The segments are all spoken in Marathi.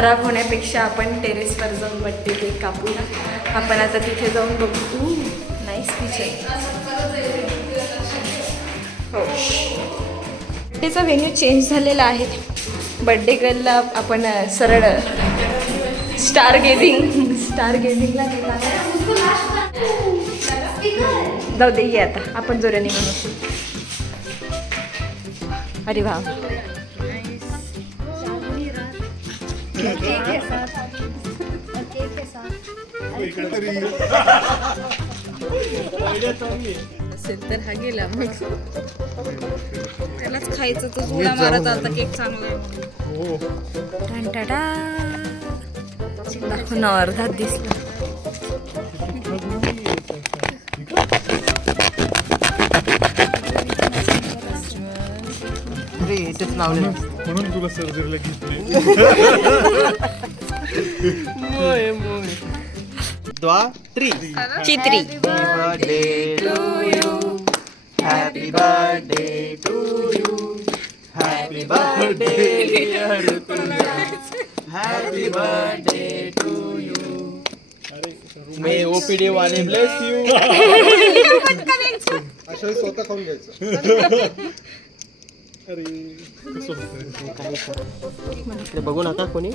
खराब होण्यापेक्षा आपण टेरेसवर जाऊन बर्थडे केक कापूया. आपण आता तिथे जाऊन बघू. Nice kitchen. हो, बर्थडेचा व्हेन्यू चेंज झालेला आहे. बर्थडे गर्लला आपण सरळ स्टार गेझिंगला जाऊ दे. ये आता आपण जोराने म्हणू. अरे वा, असेल तर हा गेला मग त्यालाच खायचं. तो झोला मारत आता केक चांगला आहे दाखवून अर्धात दिसला. म्हणून तुला सर्जरीला घेतली. चित्री. Happy birthday to you. Happy birthday dear Rutuja. Happy birthday to you. May OPD वाले bless you. अशा स्वतः खाऊन घ्यायचं. अरे कसं होतं बघू नका कोणी.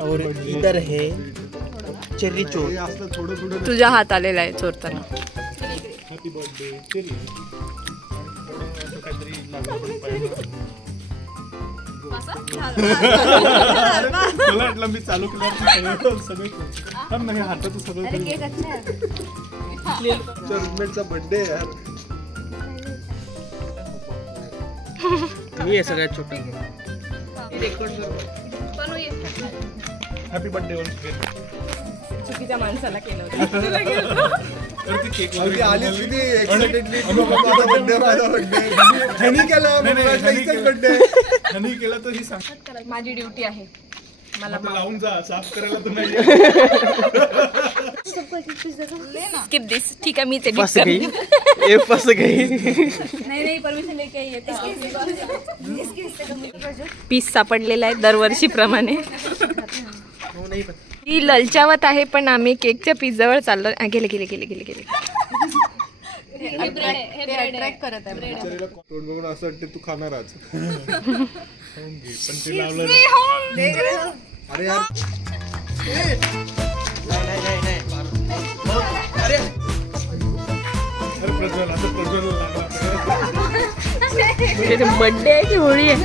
और इधर है चेरी चोर. असलं थोडं थोडं. तुझ्या हात आलेला आहे चोरताना. Happy birthday cherry. असं काहीतरी मला वाटलं मी चालू केलं सगळं नाही हाताचं सगळं. रूममेटचा बर्थडे यार. हे सगळ्यात छोटा. Happy birthday. चुकीच्या माणसाला केलं होतं. माझी ड्युटी आहे. मला लावून जा साफ करायला तर नाही. स्किप दिस. ठीक आहे, मी ते फंस गई. नाही परमिशन लेके आई पीस सापडलेला आहे दरवर्षीप्रमाणे. ही ललचावत आहे पण आम्ही केकच्या पीस जवळ चाललो. गेले गेले गेले गेले गेले. ट्रॅक करत आहे. तोंड बघून असं वाटतं तू खाणार आज. पण ते लावलं. अरे यार अरे प्रज्वल असं प्रज्वल बर्थडे आहे की होळी आहे.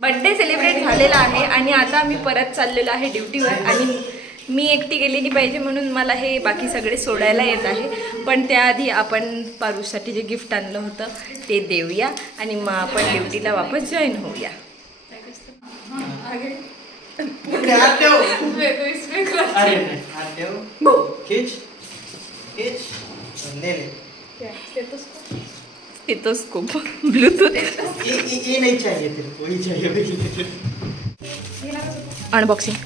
बर्थडे सेलिब्रेट झालेला आहे आणि आता आम्ही परत चाललेलो आहे ड्युटीवर. आणि मी एकटी गेलेली पाहिजे म्हणून मला हे बाकी सगळे सोडायला येत आहे. पण त्याआधी आपण पारूसाठी जे गिफ्ट आणलं होतं ते देऊया आणि मग आपण ड्युटीला वापस जॉईन होऊया. Stethoscope Bluetooth. ये नहीं चाहिए तेरे को, ये चाहिए. अनबॉक्सिंग.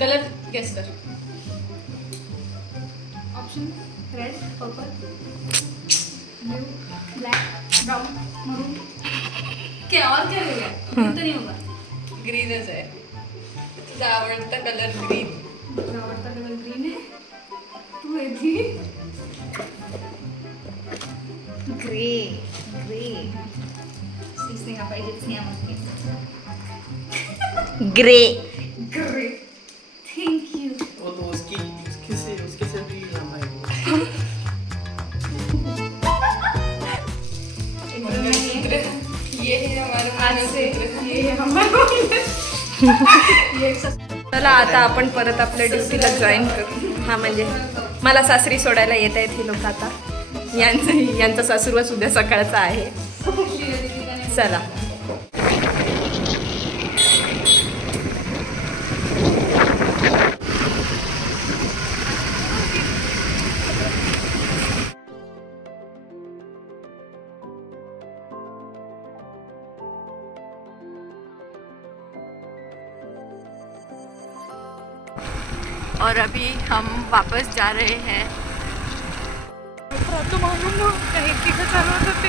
कलर गेस कर. Option red, purple, blue, black, brown, मरून. क्या और क्या रहेगा? ग्रीन तो नहीं होगा. ग्रीनच आहे. तुझा आवडता कलर ग्रीन. तुझा आवडता कलर ग्रीन आहे. तू आहे ती ग्रे. स्नेहा पाहिजे. Sneha grey. Grey. Thank you. वो तो उसके से भी लंबा है. ये है हमारा आज से. ये है हमारा. चला आता आपण परत आपल्या ड्युटीला जॉईन करू. हा म्हणजे मला सासरी सोडायला येत आहेत हे लोक आता. यांचा सासुरवास उद्या सकाळचा आहे. चला. और अभी हम वापस जा रहे हैं। तो मालूम कहीं चालू होते